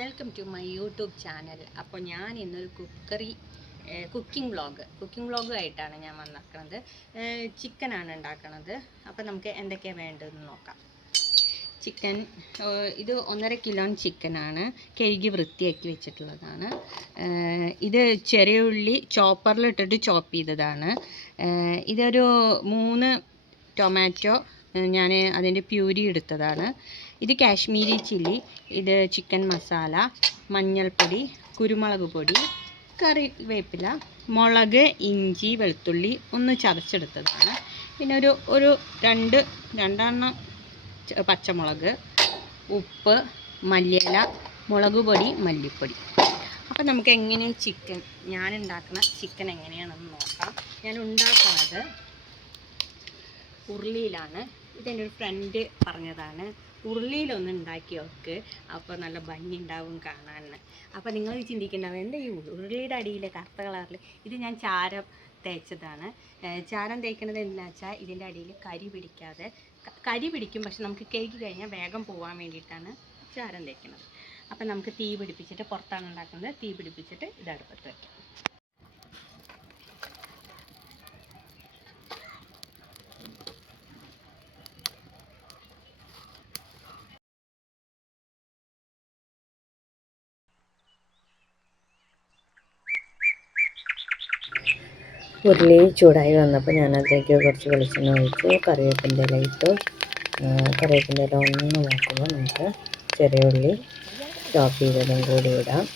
Welcome to my YouTube channel. അപ്പോൾ ഞാൻ ഇന്നൊരു കുക്കിംഗ് വ്ളോഗുമായിട്ടാണ് ഞാൻ വന്നിരിക്കുന്നത്. ചിക്കനാണ് ഉണ്ടാക്കുന്നത്. അപ്പോൾ നമുക്ക് എന്തൊക്കെയാണ് വേണ്ടതെന്ന് നോക്കാം. ചിക്കൻ ഇത് 1.5 കിലോ ചിക്കനാണ്. കഴുകി വൃത്തിയാക്കി വെച്ചിട്ടുള്ളതാണ്. ഇത് ചെറിയ ഉള്ളി ചോപ്പറിലിട്ടിട്ട് ചോപ്പ് ചെയ്തതാണ്. ഇതൊരു 3 ടൊമാറ്റോ ഞാൻ അതിൻ്റെ പ്യൂരി എടുത്തതാണ്. ഇത് കാശ്മീരി ചില്ലി, ഇത് ചിക്കൻ മസാല, മഞ്ഞൾപ്പൊടി, കുരുമുളക് പൊടി, കറിവേപ്പില, മുളക്, ഇഞ്ചി, വെളുത്തുള്ളി ഒന്ന് ചതച്ചെടുത്തതാണ്. പിന്നെ ഒരു രണ്ടെണ്ണം പച്ചമുളക്, ഉപ്പ്, മല്ലിയില, മുളക് പൊടി, മല്ലിപ്പൊടി. അപ്പം നമുക്ക് എങ്ങനെ ഞാൻ ഉണ്ടാക്കുന്ന ചിക്കൻ എങ്ങനെയാണെന്ന് നോക്കാം. ഞാൻ ഉണ്ടാക്കുന്നത് ഉരുളിയിലാണ്. ഇതെൻ്റെ ഒരു ഫ്രണ്ട് പറഞ്ഞതാണ്, ഉരുളിയിലൊന്ന് ഉണ്ടാക്കി നോക്ക്, അപ്പോൾ നല്ല ഭംഗി ഉണ്ടാവും കാണാൻ. അപ്പോൾ നിങ്ങൾ ചിന്തിക്കുന്നുണ്ടാവും, എന്താ ഈ ഉരുളിയുടെ അടിയിൽ കറുത്ത കളറിൽ? ഇത് ഞാൻ ചാരം തേച്ചതാണ്. ചാരം തേക്കുന്നത് എന്താണെന്ന് വെച്ചാൽ ഇതിൻ്റെ അടിയിൽ കരി പിടിക്കും, പക്ഷെ നമുക്ക് കേക്ക് കഴിഞ്ഞാൽ വേഗം പോകാൻ വേണ്ടിയിട്ടാണ് ചാരം തേക്കുന്നത്. അപ്പം നമുക്ക് തീ പിടിപ്പിച്ചിട്ട്, പുറത്താണ് ഉണ്ടാക്കുന്നത്, തീ പിടിപ്പിച്ചിട്ട് ഇത് അടുപ്പത്ത് വയ്ക്കാം. ഉരുളി ചൂടായി വന്നപ്പോൾ ഞാനതിലേക്ക് കുറച്ച് വെളിച്ചെണ്ണ ഒഴിച്ചു, കറിവേപ്പിൻ്റെ ഇല ഇട്ടു. കറിവേപ്പിൻ്റെ ഇല ഒന്ന് നോക്കുമ്പോൾ നമുക്ക് ചെറിയ ഉള്ളി ചോപ്പ് ചെയ്തതും കൂടി ഇടാം.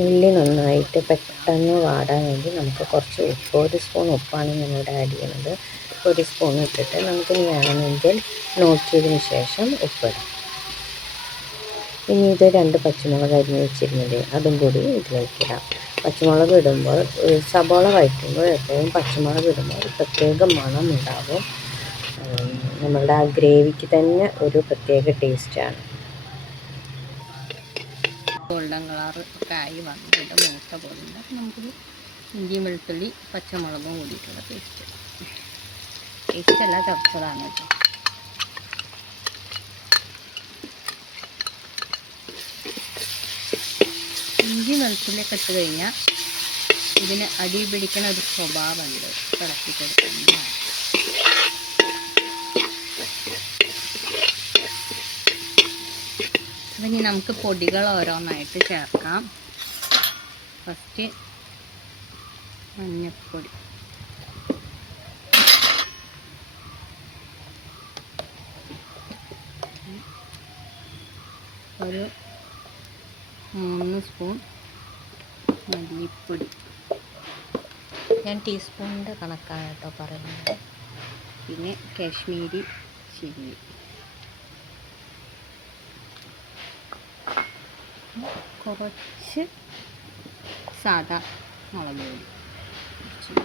ഉള്ളി നന്നായിട്ട് പെട്ടെന്ന് വാടാൻ വേണ്ടി നമുക്ക് കുറച്ച് ഉപ്പ്, 1 സ്പൂൺ ഉപ്പാണ് ഞാനിവിടെ ആഡ് ചെയ്യുന്നത്. 1 സ്പൂൺ ഇട്ടിട്ട് നമുക്കിനി വേണമെങ്കിൽ നോക്കിയതിന് ശേഷം ഉപ്പിടാം. ഇനി ഇത് 2 പച്ചമുളക് അരിഞ്ഞ് വെച്ചിരുന്നത് അതും കൂടി ഇതിലേക്ക് ഇടാം. പച്ചമുളക് ഇടുമ്പോൾ, സബോള വഴറ്റുമ്പോൾ എപ്പോഴും പച്ചമുളക് ഇടുമ്പോൾ ഒരു പ്രത്യേക മണം ഉണ്ടാകും. നമ്മളുടെ ആ ഗ്രേവിക്ക് തന്നെ ഒരു പ്രത്യേക ടേസ്റ്റാണ്. ഗോൾഡൻ കളർ ഒക്കെ ആയി വന്നിട്ട് മൂത്ത പോലുണ്ട്. അപ്പം നമുക്കൊരു ഇഞ്ചിയും വെളുത്തുള്ളി പച്ചമുളകും കൂടിയിട്ടുള്ള ടേസ്റ്റല്ല ചതച്ചതാണ് കേട്ടോ. ഇഞ്ചി വെളുത്തുള്ളിയൊക്കെ ഇട്ട് കഴിഞ്ഞാൽ ഇതിന് അടി പിടിക്കുന്ന ഒരു സ്വഭാവമുണ്ട്. തിളപ്പിച്ചെടുക്കുന്നത് ഇനി നമുക്ക് പൊടികൾ ഓരോന്നായിട്ട് ചേർക്കാം. ഫസ്റ്റ് മഞ്ഞൾപ്പൊടി, ഒരു 3 സ്പൂൺ മല്ലിപ്പൊടി. ഞാൻ ടീസ്പൂണിൻ്റെ കണക്കാണ് കേട്ടോ പറയുന്നത്. പിന്നെ കാശ്മീരി ചില്ലി, കുറച്ച് സാദാ മുളക് പൊടി,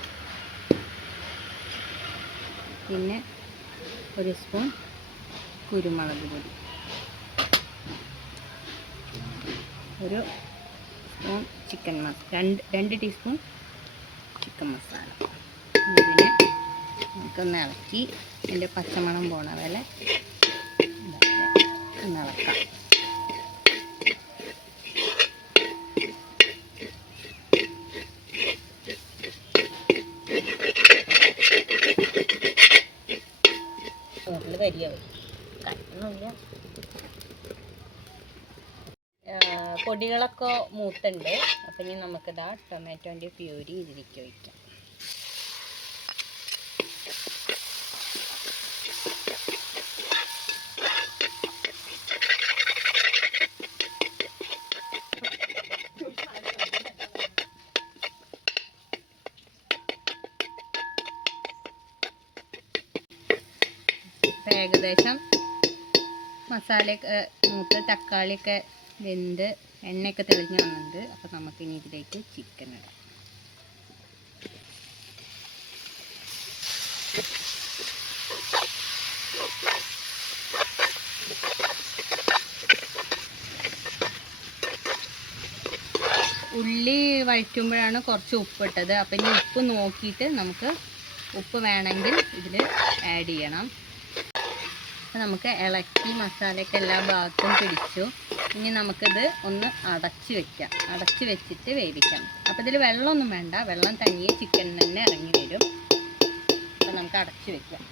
പിന്നെ 1 സ്പൂൺ കുരുമുളക് പൊടി, 1 സ്പൂൺ ചിക്കൻ രണ്ട് ടീസ്പൂൺ ചിക്കൻ മസാല. ഇതിനെ നമുക്കൊന്ന് ഇളക്കി ഇതിൻ്റെ പച്ചമണം പോണ വരെ ഒന്ന് ഇളക്കാം. കരിയാവും കണ്ണൊന്നുമില്ല. പൊടികളൊക്കെ മൂട്ടുണ്ട്. അപ്പം ഇനി നമുക്കിതാ ടൊമാറ്റോൻ്റെ പ്യൂരി ഇതിലേക്ക് ഒഴിക്കാം. ഏകദേശം മസാലയൊക്കെ മൂത്ത് തക്കാളിയൊക്കെ വെന്ത് എണ്ണയൊക്കെ തെളിഞ്ഞ് വന്നിട്ടുണ്ട്. അപ്പോൾ നമുക്കിനി ഇതിലേക്ക് ചിക്കൻ ഇടാം. ഉള്ളി വഴറ്റുമ്പോഴാണ് കുറച്ച് ഉപ്പിട്ടത്. അപ്പം ഇനി ഉപ്പ് നോക്കിയിട്ട് നമുക്ക് ഉപ്പ് വേണമെങ്കിൽ ഇതിൽ ആഡ് ചെയ്യണം. അപ്പം നമുക്ക് ഇളക്കി മസാലയൊക്കെ എല്ലാ ഭാഗത്തും പിടിച്ചു. ഇനി നമുക്കിത് ഒന്ന് അടച്ച് വെക്കാം. അടച്ച് വെച്ചിട്ട് വേവിക്കാം. അപ്പോൾ ഇതിൽ വെള്ളമൊന്നും വേണ്ട, വെള്ളം തനിയെ ചിക്കനിൽ തന്നെ ഇറങ്ങി വരും. അപ്പം നമുക്ക് അടച്ച് വെക്കാം.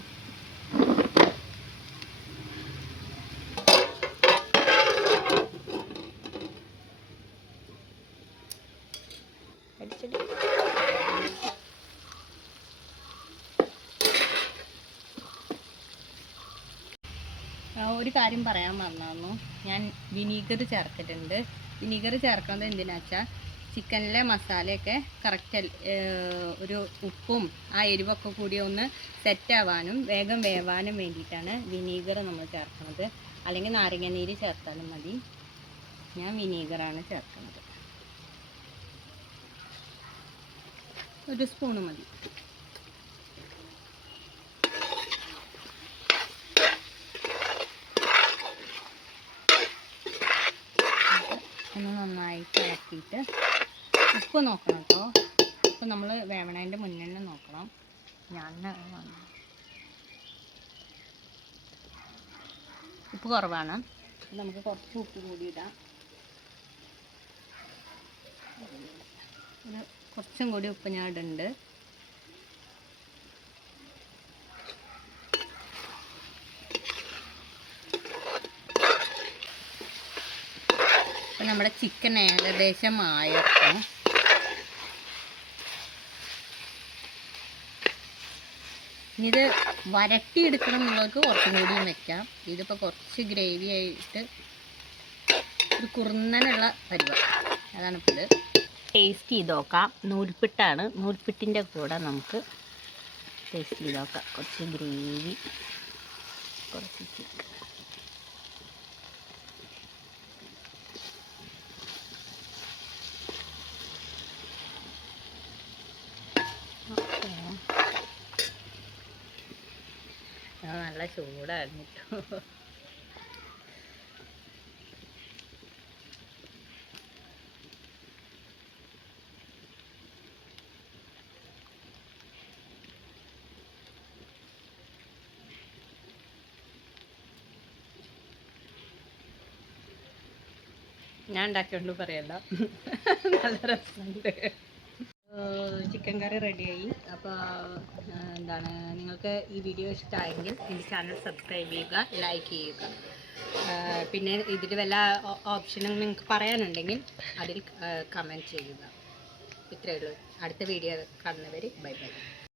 ഒരു കാര്യം പറയാൻ മറന്നു, ഞാൻ വിനീഗർ ചേർത്തിട്ടുണ്ട്. വിനീഗർ ചേർക്കുന്നത് എന്തിനാ വെച്ചാൽ ചിക്കനിലെ മസാലയൊക്കെ കറക്റ്റ് ഒരു ഉപ്പും ആ എരിവൊക്കെ കൂടി ഒന്ന് സെറ്റാവാനും വേഗം വേവാനും വേണ്ടിയിട്ടാണ് വിനീഗർ നമ്മൾ ചേർക്കുന്നത്. അല്ലെങ്കിൽ നാരങ്ങാനീര് ചേർത്താലും മതി. ഞാൻ വിനീഗറാണ് ചേർക്കുന്നത്. 1 സ്പൂണ് മതി. ഒന്ന് നന്നായിട്ട് ഇളക്കിയിട്ട് ഉപ്പ് നോക്കണം കേട്ടോ. ഉപ്പ് നമ്മൾ വേവണതിൻ്റെ മുന്നേ തന്നെ നോക്കണം. ഉപ്പ് കുറവാണ്, നമുക്ക് കുറച്ച് ഉപ്പ് കൂടി ഇടാം. കുറച്ചും കൂടി ഉപ്പ് ഞാൻ ഇടുന്നുണ്ട്. അപ്പം നമ്മുടെ ചിക്കൻ ഏകദേശം ആയപ്പോൾ ഇനി ഇത് വരട്ടിയെടുക്കണം എന്നുള്ളവർക്ക് കുറച്ചും കൂടിയും വെക്കാം. ഇതിപ്പോൾ കുറച്ച് ഗ്രേവി ആയിട്ട് ഒരു കുറുന്നനുള്ള പരിപാടി. അതാണ് ഇപ്പോൾ ഇത്. ടേസ്റ്റ് ചെയ്ത് നോക്കാം. നൂൽപ്പിട്ടാണ്, നൂൽപ്പിട്ടിൻ്റെ കൂടെ നമുക്ക് ടേസ്റ്റ് ചെയ്ത് നോക്കാം. കുറച്ച് ഗ്രേവി, കുറച്ച് ചിക്കൻ. നല്ല ചൂടായിരുന്നു കേട്ടോ. ഞാൻ ഉണ്ടാക്കിയോണ്ട് പറയല്ല, നല്ല രസമുണ്ട്. ചിക്കൻ കറി റെഡിയായി. അപ്പോൾ എന്താണ്, നിങ്ങൾക്ക് ഈ വീഡിയോ ഇഷ്ടമായെങ്കിൽ എൻ്റെ ചാനൽ സബ്സ്ക്രൈബ് ചെയ്യുക, ലൈക്ക് ചെയ്യുക. പിന്നെ ഇതിൽ വല്ല ഓപ്ഷനും നിങ്ങൾക്ക് പറയാനുണ്ടെങ്കിൽ അതിൽ കമൻറ്റ് ചെയ്യുക. ഇത്രയേ ഉള്ളൂ. അടുത്ത വീഡിയോ കാണുന്നവർ ബൈ ബൈ.